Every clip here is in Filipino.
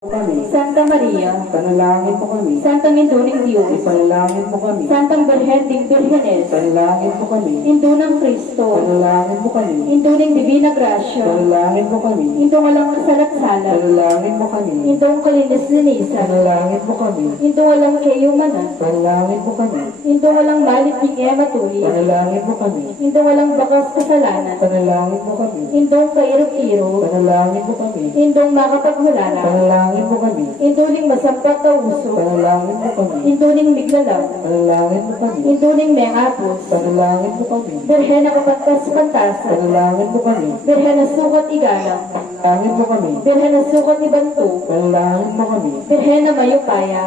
kami. Santa Maria, Panalangin mo kami. Santang Induling Diyos, Ipanalangin mo kami. Santang Birhending Birhenes, Panalangin mo kami. Indunang Kristo, Panalangin mo kami. Induling Divina Gracia, Panalangin mo kami. Indong walang kasalat-salat, Panalangin mo kami. Indong kalinis-linisan, Panalangin mo kami. Indong walang kayumanan, Panalangin mo kami. Indong walang malit ng ematuli, Panalangin mo kami. Indong walang bakas kasalanan, Panalangin mo kami. Indong kairog-iro, Panalangin mo kami. Indong makapaghulala, Panalangin mo kami. Induling masampat na uso, Panalangin mo kami. Induling miglalang, Panalangin mo kami. Induling mengapos, Panalangin mo kami. Birhen na kapagkas-pantasan, Panalangin mo kami. Birhen na sukat igalang, Panalangin mo kami. Birhen na sukat ibanto, Panalangin mo kami. Birhen na mayupaya,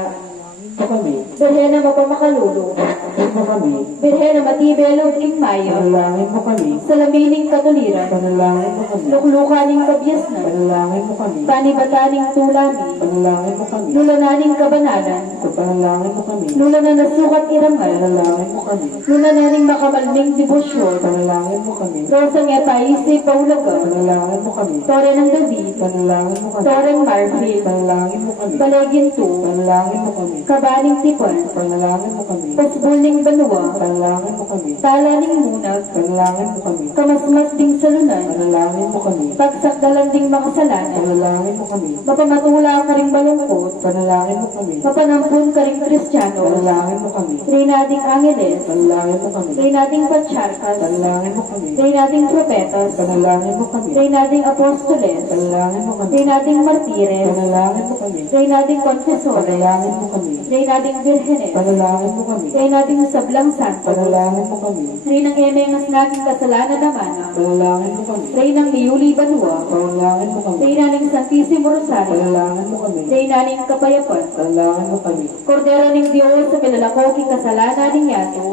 Mo kami. Birhen na mapamakalulu, Panalangin mo kami. Birhen na matibelog ing mayo, Panalangin mo kami. sa lamining katuliran, Panalangin mo kami. luklukaning kabyasnan, Panalangin mo kami. panibataning tulami, Panalangin mo kami. lulananing kabanalan, Panalangin mo kami. lula na nasukat irangal, Panalangin mo kami. lulananing makamalming debosyon, Panalangin mo kami. rosang epaisay paulaga, Panalangin mo kami. tore ng David, Panalangin mo kami. toreng Marfil, Panalangin mo kami. Balaginto, Panalangin mo kami. kabaning tipan, Panalangin mo kami. pasbuling banwa, Panalangin mo kami. talaning munag, Panalangin mo kami. kamasmas ding salunan, Panalangin mo kami. pagsakdalan ding makasalanan, Panalangin mo kami. mapamatula ka ring malungkot, Panalangin mo kami. mapanampun ka ring Kristiyano, Panalangin mo kami. Reynating Angeles, Panalangin mo kami. Reynating Patriarchas, Panalangin mo kami. Reynating Propetas, Panalangin mo kami. Reynating Apostoles, Panalangin mo kami. Reynating Martires, Panalangin mo kami. Reynating Confesores, Panalangin mo kami. Reynating Virgenes, Panalangin mo kami. Reynating Sablang Santos, Panalangin mo kami. Reynang Emengas naging kasalanan naman, Panalangin mo kami. Reynang Miuli Banua, Panalangin mo kami. Reynaning Santissimo Rosario, Panalangin mo kami. Reynaning Kapayapan, Panalangin mo kami. Kordero ng Diyos sa pinalakoking kasalanan ng yato,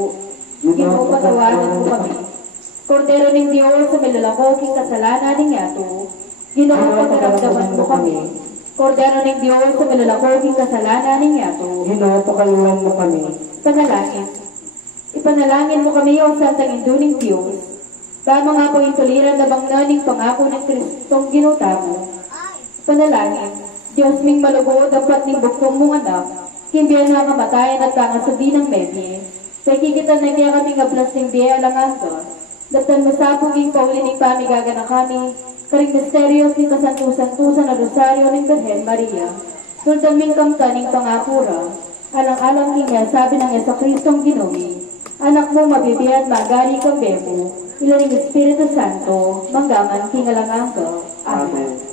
Ginoo patawarin mo kami. Kordero ng Diyos sa pinalakoking kasalanan ng yato, Ginoo pagkaramdaman mo kami. Kordero ng Diyos sa pinalakoking kasalanan ng yato, Ginoo, pakaluan mo kami. panalangin. Ipanalangin mo kami o Santang Induling Diyos. Tama nga po yung tuliran na bang naning pangako ng Kristong ginutamo. Panalangin, Diyos ming malugod dapat ning buktong mong anak, himbiyan na kamatayan at pangasabi ng medye. Kay kikitan na kaya kaming ablas ng biya alangan ka, daptan masapuging paulining pamigaga na kami, karing misterios ni kasantusan-tusan na rosaryo ng Birhen Maria. Sultan ming kamtaning pangakura, alang-alang niya sabi ng Yeso Kristong Ginumi, anak mo mabibiyat magari kang bebo, ilaning Espiritu Santo, manggaman kingalangang ka. Amen.